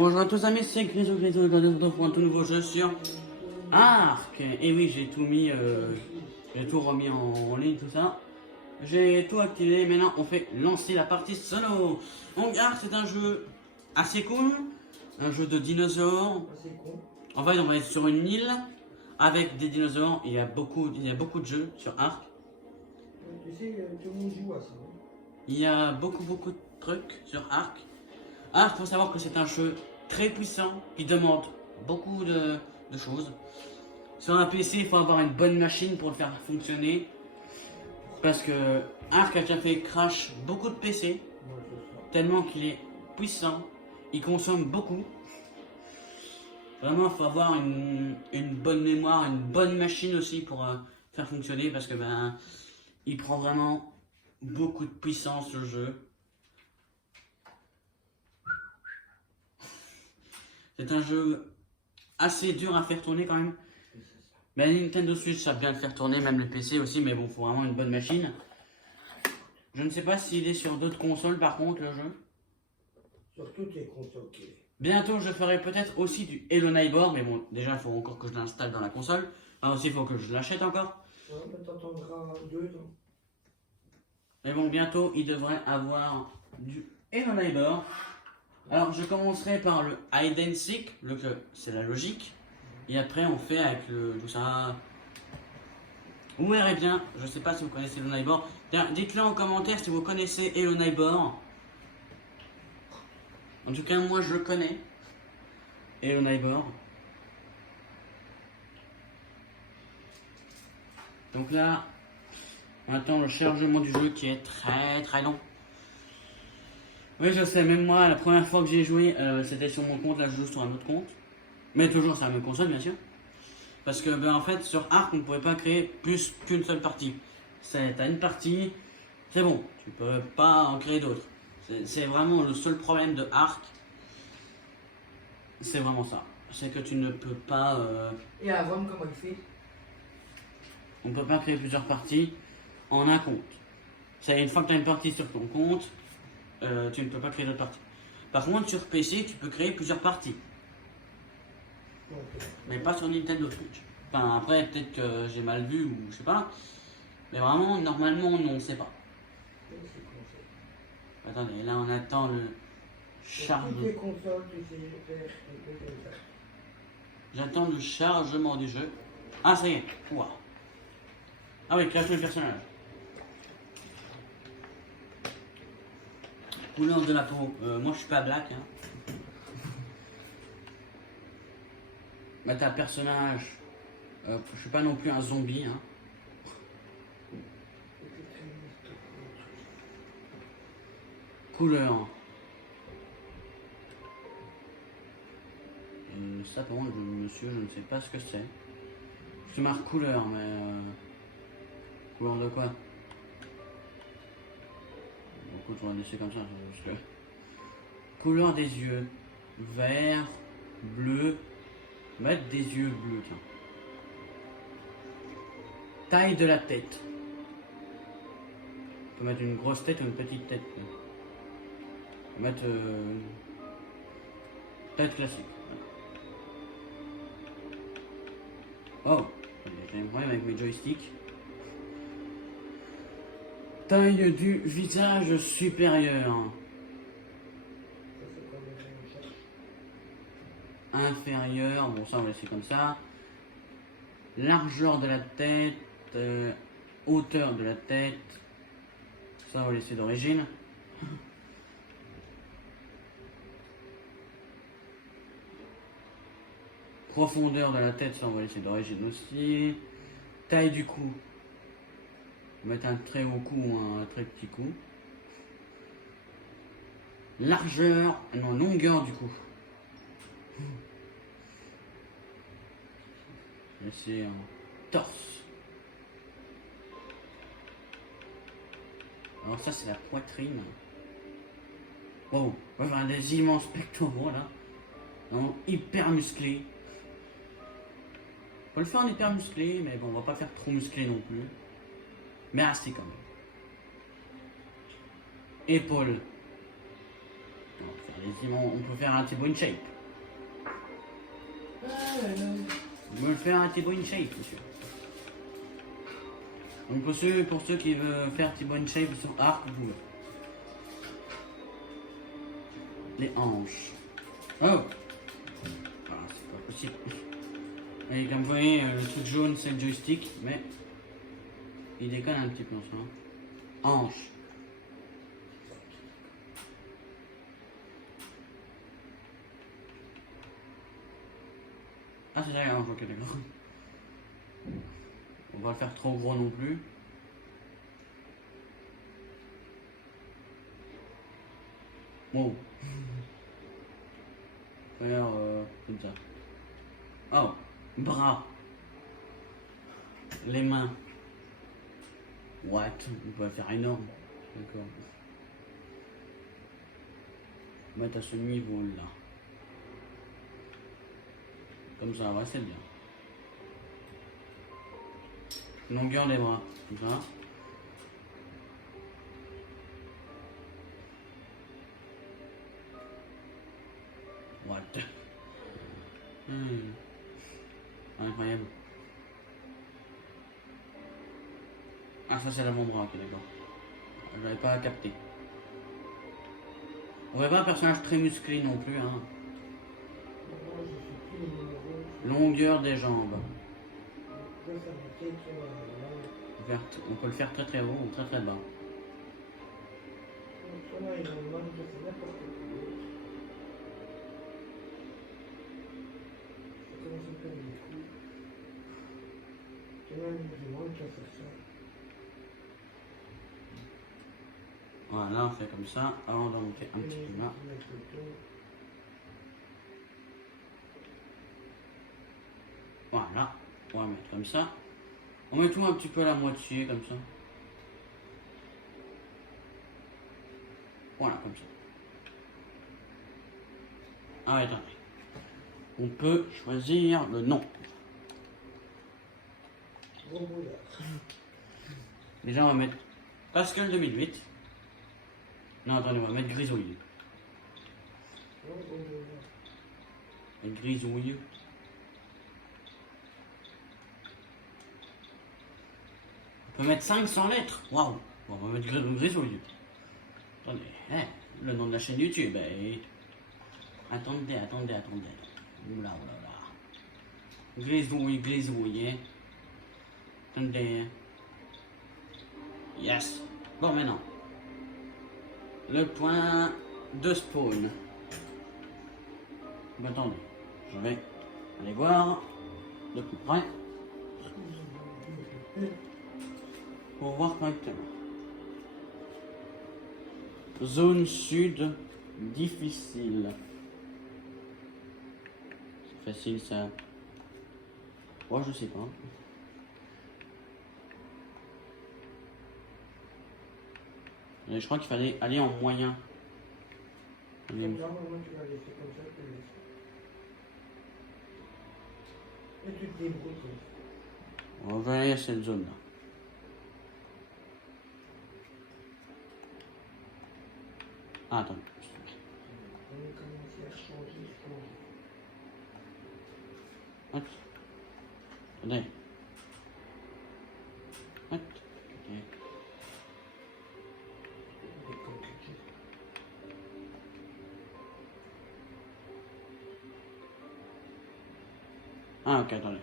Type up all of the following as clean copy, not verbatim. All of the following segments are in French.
Bonjour à tous amis, c'est Grisou pour un tout nouveau jeu sur Ark. Et oui, j'ai tout mis, j'ai tout remis en ligne, tout ça. J'ai tout activé, maintenant on fait lancer la partie solo. Donc Ark, c'est un jeu assez cool, un jeu de dinosaures. En fait, on va être sur une île avec des dinosaures. Il y a beaucoup de jeux sur Ark. Tu sais, tout le monde joue à ça. Il y a beaucoup de trucs sur Ark. Ark, faut savoir que c'est un jeu très puissant qui demande beaucoup de choses. Sur un PC, il faut avoir une bonne machine pour le faire fonctionner. Parce que Ark a déjà fait crash beaucoup de PC, tellement qu'il est puissant, il consomme beaucoup. Vraiment, il faut avoir une bonne mémoire, une bonne machine aussi pour faire fonctionner, parce que il prend vraiment beaucoup de puissance le jeu. C'est un jeu assez dur à faire tourner quand même. Ben, Nintendo Switch, ça bien le faire tourner, même le PC aussi, mais bon, faut vraiment une bonne machine. Je ne sais pas s'il est sur d'autres consoles par contre, le jeu. Sur toutes les consoles qu'il est. Bientôt, je ferai peut-être aussi du Hello Neighbor, mais bon, déjà, il faut encore que je l'installe dans la console. Enfin, aussi, il faut que je l'achète encore. Ouais, mais t'attendras 2 ans. Mais bon, bientôt, il devrait avoir du Hello Neighbor. Alors, je commencerai par le Hide and Seek, c'est la logique. Et après, on fait avec tout ça. Vous verrez bien, je sais pas si vous connaissez Hello Neighbor. Dites-le en commentaire si vous connaissez Hello Neighbor. En tout cas, moi, je le connais. Hello Neighbor. Donc là, on attend le chargement du jeu qui est très long. Oui, je sais, même moi, la première fois que j'ai joué, c'était sur mon compte, là je joue sur un autre compte. Mais toujours sur la même console, bien sûr. Parce que, en fait, sur Ark, on ne pouvait pas créer plus qu'une seule partie. T'as une partie, c'est bon, tu peux pas en créer d'autres. C'est vraiment le seul problème de Ark. C'est vraiment ça. C'est que tu ne peux pas... Et à Rome, comment il fait? On ne peut pas créer plusieurs parties en un compte. C'est une fois que tu as une partie sur ton compte, tu ne peux pas créer d'autres parties. Par contre, sur PC, tu peux créer plusieurs parties. Okay. Mais pas sur Nintendo Switch. Enfin, après, peut-être que j'ai mal vu ou je sais pas. Mais vraiment, normalement, non, on sait pas. Attendez, là, on attend le chargement. Toutes les consoles, tu sais faire des trucs comme ça. J'attends le chargement du jeu. Ah, ça y est. Wow. Ah oui, création de personnage. Couleur de la peau. Moi, je suis pas black. Hein. Bah, t'as un personnage. Je suis pas non plus un zombie. Hein. Couleur. Ça, par contre, monsieur, je ne sais pas ce que c'est. Je marque couleur, mais. Couleur de quoi? Écoute, on va laisser comme ça. Parce que... Couleur des yeux. Vert, bleu. On va mettre des yeux bleus, tiens. Taille de la tête. On peut mettre une grosse tête ou une petite tête. On peut mettre tête classique. Oh, j'ai un problème avec mes joysticks. Taille du visage supérieur. Inférieur, bon ça on va laisser comme ça. Largeur de la tête, hauteur de la tête, ça on va laisser d'origine. Profondeur de la tête, ça on va laisser d'origine aussi. Taille du cou, on va mettre un très haut cou ou un très petit cou. Largeur, non, longueur du cou. C'est un torse. Alors ça c'est la poitrine. Oh, on va avoir des immenses pectoraux là. Non, hyper musclé. On peut le faire en hyper musclé, mais bon, on va pas faire trop musclé non plus. Mais assez quand même. Épaule. On va faire allez-y, on peut faire un T-bone shape. Ah là là. On peut faire un T-bone shape, monsieur. Donc pour ceux qui veulent faire T-bone shape sur arc, vous pouvez. Les hanches. Oh! Ah, c'est pas possible. Et comme vous voyez, le truc jaune c'est le joystick, mais il déconne un petit peu en ce moment. Hanches. Ah c'est ça, ok d'accord. On va le faire trop gros non plus. Wow. Faire comme ça. Oh, bras. Les mains. What? On peut le faire énorme. D'accord. Mettre à ce niveau-là. Comme ça, ouais, c'est bien. Longueur des bras, comme ça. What? Incroyable. Ah, ça c'est l'avant-bras, ok, d'accord. Je n'avais pas capté. On voit pas un personnage très musclé non plus, hein. Moi, je suis plus le numéro. Longueur des jambes. Je peux faire une tête sur la main. On peut le faire très très haut ou très très bas. Donc, là, il a une main, je fais n'importe quoi. Je commence à perdre les coups. Et même, je manque à faire ça. Voilà, on fait comme ça. Alors on va monter un petit peu là. Voilà, on va mettre comme ça. On met tout un petit peu à la moitié, comme ça. Voilà, comme ça. Ah, attendez. On peut choisir le nom. Gros boulard. Déjà, on va mettre Pascal 2008. Non, attendez, on va mettre Grisouille. Gros boulard. Et Grisouille. On peut mettre 500 lettres. Waouh. Bon, on va mettre Grisouille. Attendez, hein, le nom de la chaîne YouTube. Attendez. Oula. Grisouille. Hein. Attendez. Yes. Bon, maintenant. Le point de spawn. Bon, attendez. Je vais aller voir de plus près. Pour voir correctement. Zone sud difficile. C'est facile ça. Ouais, je sais pas. Et je crois qu'il fallait aller en moyen. Non, moi, tu vas laisser comme ça, tu laisses. Et tu te débrouilles comme ça. On va aller à cette zone là. Ah, attends. On va commencer à changer. Hop. Attendez. Hop. Ok. Ah, ok, attendez.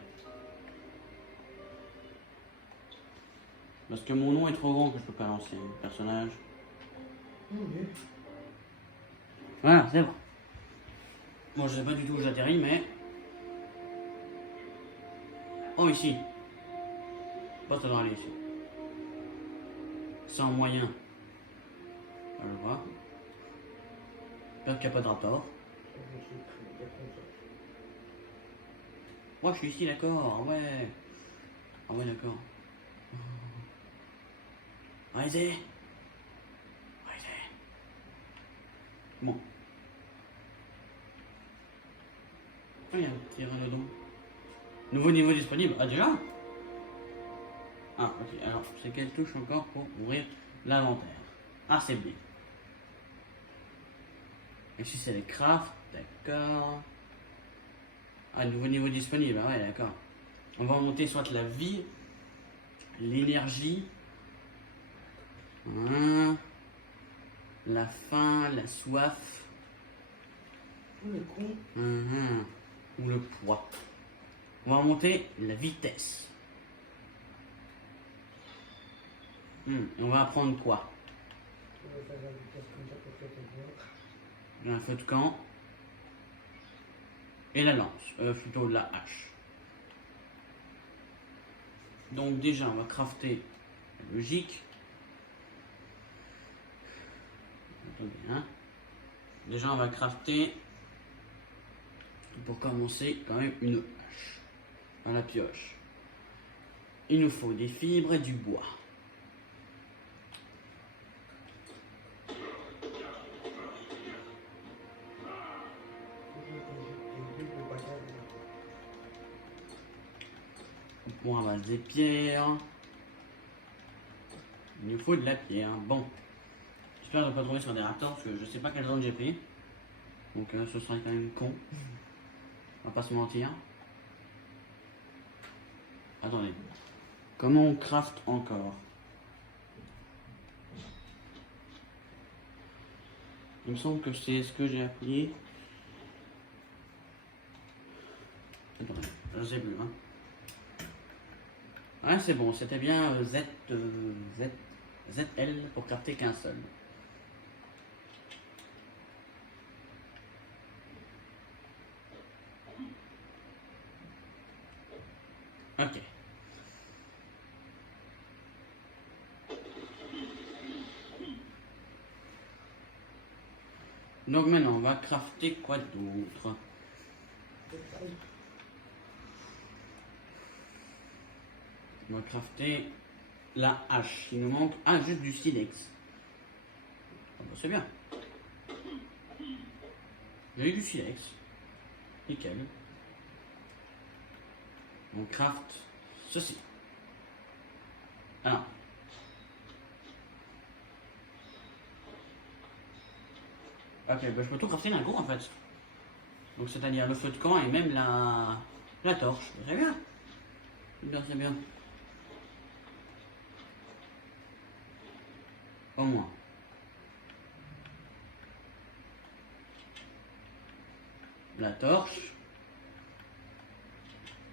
Parce que mon nom est trop grand que je peux pas lancer le personnage. Oui. Voilà, c'est bon. Bon, je sais pas du tout où j'atterris, mais... Oh, ici. Pas ça doit aller ici. Sans moyen. Je le vois. J'espère qu'il n'y a pas de rapport. Ouais, je suis ici, d'accord. Ah ouais. Ah ouais, d'accord. Arrêtez. Bon. Ah, il y a un petit Pteranodon. Nouveau niveau disponible. Ah, déjà? Ah, ok. Alors, c'est quelle touche encore pour ouvrir l'inventaire? Ah, c'est bien. Ici, c'est les crafts, d'accord. Ah, nouveau niveau disponible, ah ouais, d'accord. On va monter soit la vie, l'énergie, hein, la faim, la soif, Tout le con. ou le poids. On va monter la vitesse. Et on va apprendre quoi? On va faire la vitesse comme ça pour faire tes blocs. Un feu de camp et la lance, plutôt la hache. Donc déjà, on va crafter la logique. Attendez, hein. Déjà, on va crafter, pour commencer, quand même une hache à la pioche. Il nous faut des fibres et du bois. Bon, à base des pierres. Il nous faut de la pierre. Bon. J'espère ne pas tomber sur des raptors parce que je sais pas quelle zone j'ai pris. Donc ce serait quand même con. On va pas se mentir. Attendez. Comment on craft encore? Il me semble que c'est ce que j'ai appris. Attendez, je sais plus. Hein. Ah, c'est bon, c'était bien ZL pour crafter qu'un seul. Ok. Donc maintenant, on va crafter quoi d'autre? On va crafter la hache. Il nous manque juste du silex. Ah bah, c'est bien. J'ai eu du silex. Nickel. On craft ceci. Alors. Ok, bah je peux tout crafter d'un coup en fait. Donc c'est-à-dire le feu de camp et même la torche. C'est bien. C'est bien, c'est bien. Au moins. La torche.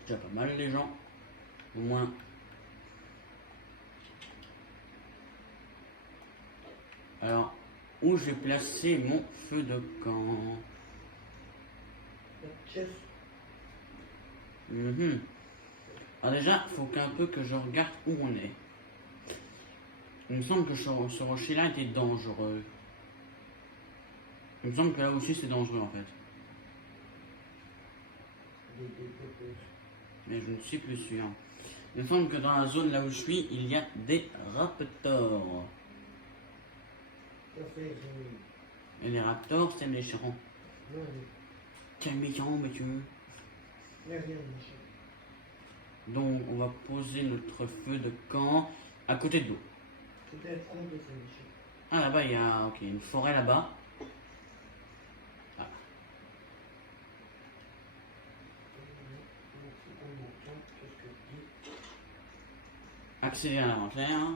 C'est déjà pas mal les gens. Au moins. Alors, où je vais placer mon feu de camp? Alors déjà, il faut qu'un peu que je regarde où on est. Il me semble que ce rocher-là était dangereux. Il me semble que là aussi c'est dangereux en fait. Mais je ne suis plus sûr. Il me semble que dans la zone là où je suis, il y a des raptors. Et les raptors, c'est méchant. Quel méchant, monsieur. Donc on va poser notre feu de camp à côté de l'eau. Ah là-bas il y a une forêt là-bas. Ah. Accéder à l'inventaire.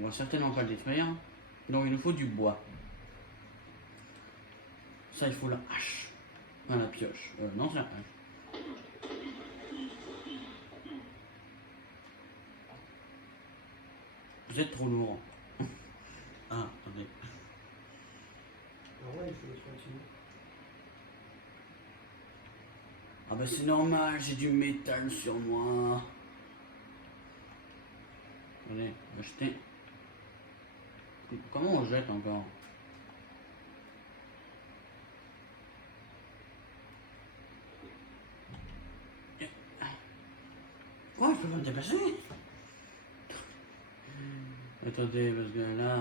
On va certainement pas le détruire. Donc il nous faut du bois. Ça il faut la hache. Enfin la pioche. Non c'est la hache. Vous êtes trop lourd. Ah, attendez. Ah bah c'est normal, j'ai du métal sur moi. Allez, on va jeter. Comment on jette encore? Quoi, je peux pas me déplacer? Attendez, parce que là...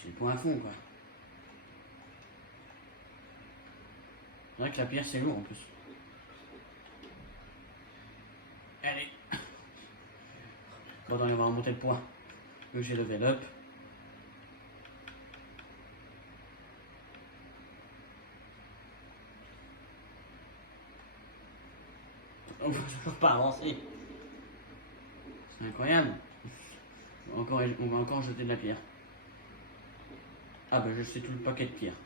j'ai le point à fond, quoi. C'est vrai que la pierre, c'est lourd, en plus. Allez. Bon, on va remonter le poids. Que j'ai level up. On ne peut toujours pas avancer. C'est incroyable. On va encore jeter de la pierre. Ah ben je sais tout le paquet de pierres.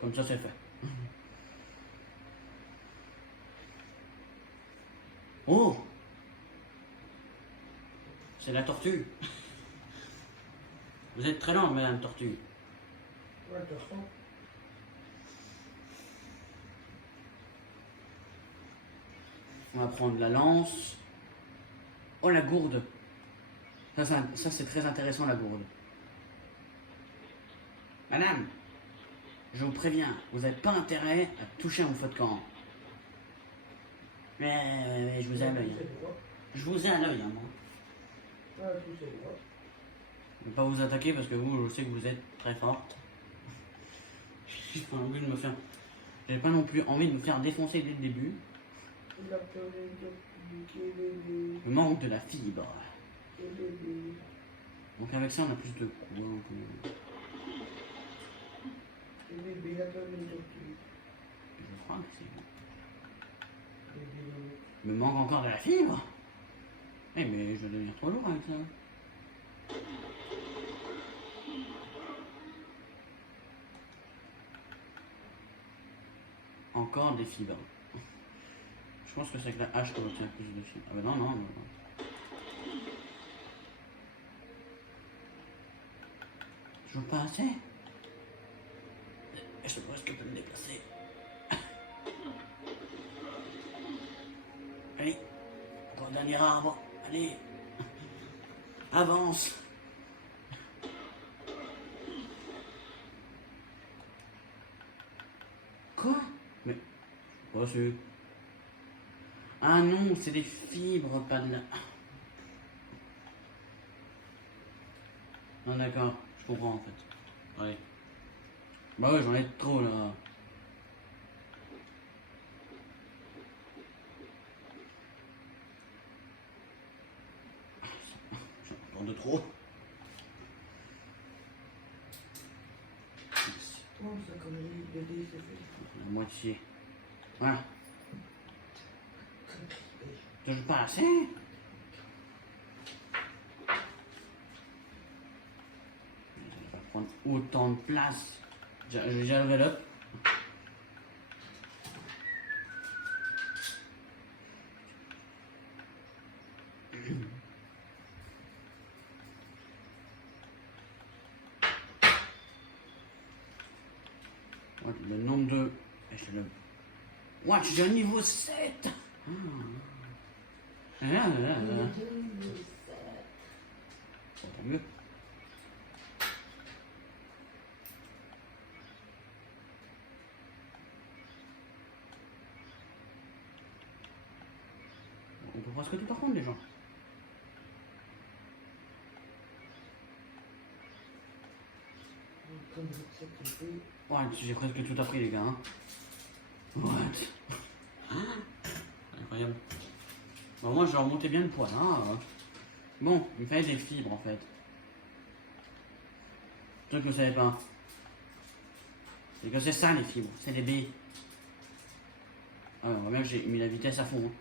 Comme ça c'est fait. Oh! C'est la tortue. Vous êtes très lente, madame tortue. Ouais, tu ressens. On va prendre la lance. Oh, la gourde. Ça c'est très intéressant, la gourde. Madame, je vous préviens, vous n'avez pas intérêt à toucher à mon feu de camp. Mais je vous ai à l'œil. Je vous ai à l'œil, hein, moi. Ouais, tu sais, ouais. Je ne vais pas vous attaquer parce que vous, je sais que vous êtes très forte. J'ai pas envie de me faire... J'ai pas non plus envie de me faire défoncer dès le début. Le manque de la fibre. Donc avec ça on a plus de coups. Je crois que c'est... Il me manque encore de la fibre. Eh mais je vais devenir trop lourd avec ça. Encore des fibres. Je pense que c'est avec la hache qu'on obtient plus de fibres. Ah ben non, non, non. Toujours pas assez. Je sais pas ce que je peux me déplacer. Allez, encore un dernier arbre. Allez, avance. Quoi? Mais, pas sûr. Ah non, c'est des fibres, pas de la... Non, d'accord, je comprends en fait. Ouais. Bah ouais, j'en ai trop là. J'en ai de trop. Comment ça, comme les dés, c'est fait? La moitié. Voilà. Toujours pas assez. Ça va prendre autant de place. J'ai déjà level up. Le nombre de... What, j'ai un niveau 7. Tant mieux. On peut presque tout apprendre déjà. Comme je sais que je fais. Ouais, j'ai presque tout appris les gars. Hein. What? Incroyable. Bon, moi je vais remonter bien le poids là. Bon, il me fallait des fibres en fait. Truc que vous savez pas. C'est que c'est ça les fibres, c'est des baies. Ah ouais, on voit bien que j'ai mis la vitesse à fond. Hein.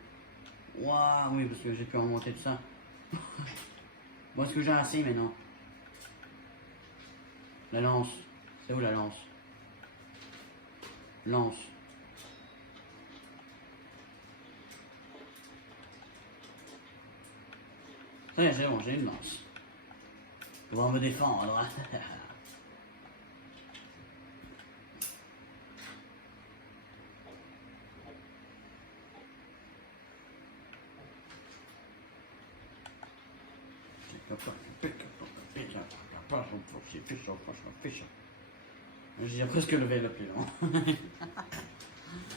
Waouh, oui, parce que j'ai pu remonter tout ça. Bon, est-ce que j'ai assez maintenant? La lance. C'est où la lance? Lance. Ça y est, c'est bon, j'ai une lance. Pouvoir me défendre. J'ai presque levé le plus long.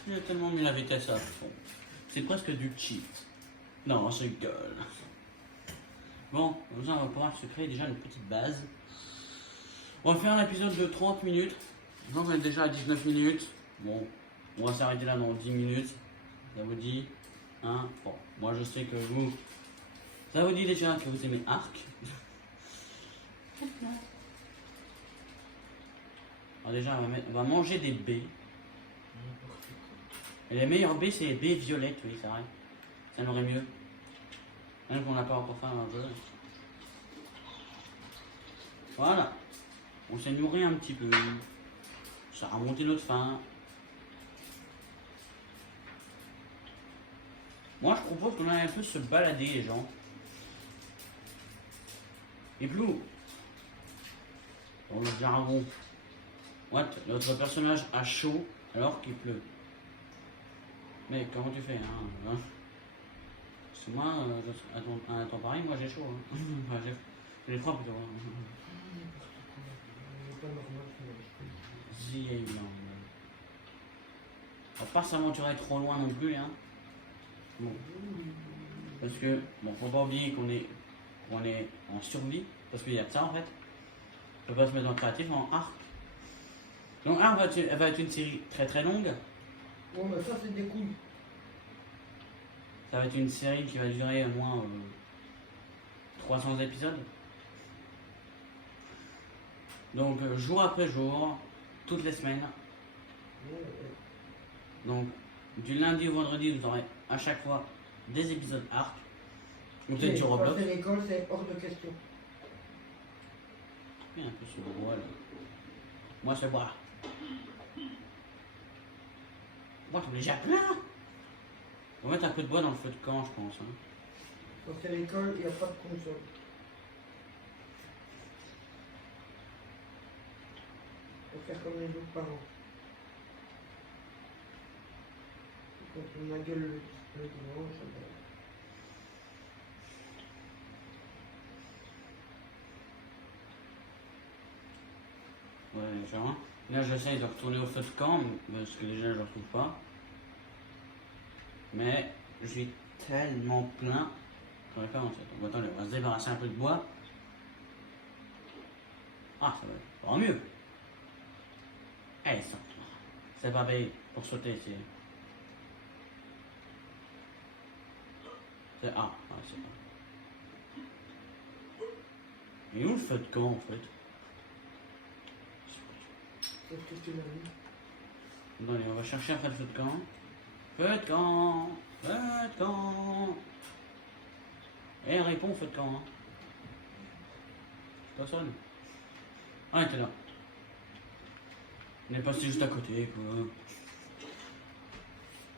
J'ai tellement mis la vitesse à fond. C'est presque du cheat. Non, je rigole. Bon, comme ça on va pouvoir se créer déjà une petite base. On va faire un épisode de 30 minutes. Donc on est déjà à 19 minutes. Bon, on va s'arrêter là dans 10 minutes. Ça vous dit? Hein, bon, moi je sais que vous, ça vous dit déjà que vous aimez Arc. Alors déjà, on va manger des baies. Et les meilleures baies, c'est les baies violettes, oui, c'est vrai. Ça m'aurait mieux. Même qu'on n'a pas encore faim un jeu. Voilà. On s'est nourri un petit peu. Ça a remonté notre faim. Moi, je propose qu'on aille un peu se balader, les gens. Et Blue, dans le jargon, what, notre personnage a chaud alors qu'il pleut. Mais comment tu fais, hein? Parce que moi, à un temps pareil, moi j'ai chaud. Hein. Enfin, j'ai froid plutôt. Zéland. On va pas s'aventurer trop loin non plus, hein. Bon. Parce que, bon, faut pas oublier qu'on est en survie, parce qu'il y a de ça en fait. On peut pas se mettre en créatif, en Arc. Donc Arc va être une série très très longue. Bon, bah ça, c'est des couilles. Ça va être une série qui va durer au moins 300 épisodes. Donc jour après jour, toutes les semaines. Donc du lundi au vendredi, vous aurez à chaque fois des épisodes Arc. Ou peut-être du Roblox. Passer l'école, c'est hors de question. Il y a un peu sur le bois là. Moi c'est bois. Moi t'en es déjà plein. On va mettre un peu de bois dans le feu de camp, je pense. Hein. Quand c'est l'école, il n'y a pas de console. Faut faire comme les autres parents. Quand on a gueule le dimanche, Ouais, genre. Là j'essaye de retourner au feu de camp, parce que déjà je ne le retrouve pas. Mais je suis tellement plein. J'aurais pas en fait. Bon, attendez, on va se débarrasser un peu de bois. Ah, ça va pas mieux. Eh, ça. C'est pas payé pour sauter ici. C'est ah, c'est pas. Et où le feu de camp en fait? qu'est-ce que tu l'as mis? Attendez, on va chercher après le feu de camp. Feu de camp, feu de camp. Eh, réponds, feu de camp. Hein. Personne. Ah, il était là. On est passé juste à côté, quoi.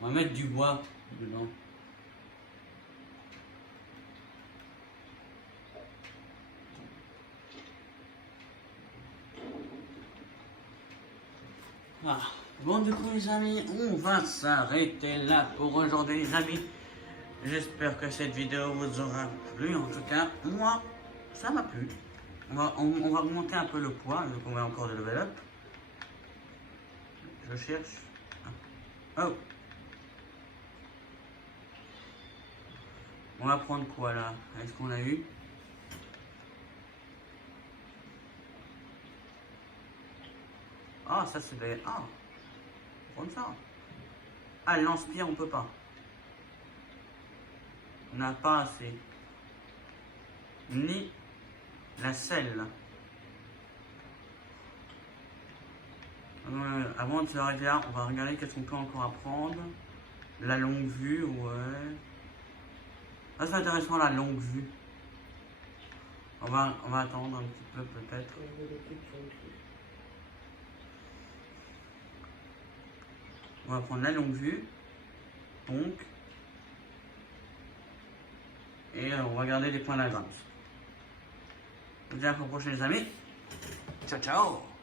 On va mettre du bois dedans. Ah. Bon, du coup, les amis, on va s'arrêter là pour aujourd'hui, les amis. J'espère que cette vidéo vous aura plu. En tout cas, moi, ça m'a plu. On va augmenter un peu le poids, donc on va encore de level up. Je cherche. Oh. On va prendre quoi là? Est-ce qu'on a eu? Ah, ça c'est bien. Ah, on va prendre ça. Ah, le lance-pierre, on peut pas. On n'a pas assez. Ni la selle. Avant de s'arrêter là, on va regarder qu'est-ce qu'on peut encore apprendre. La longue vue, ouais. Ah, c'est intéressant la longue vue. On va attendre un petit peu peut-être. On va prendre la longue vue. Donc. Et on va regarder les points d'agence. Je vous dis à la prochaine les amis. Ciao ciao.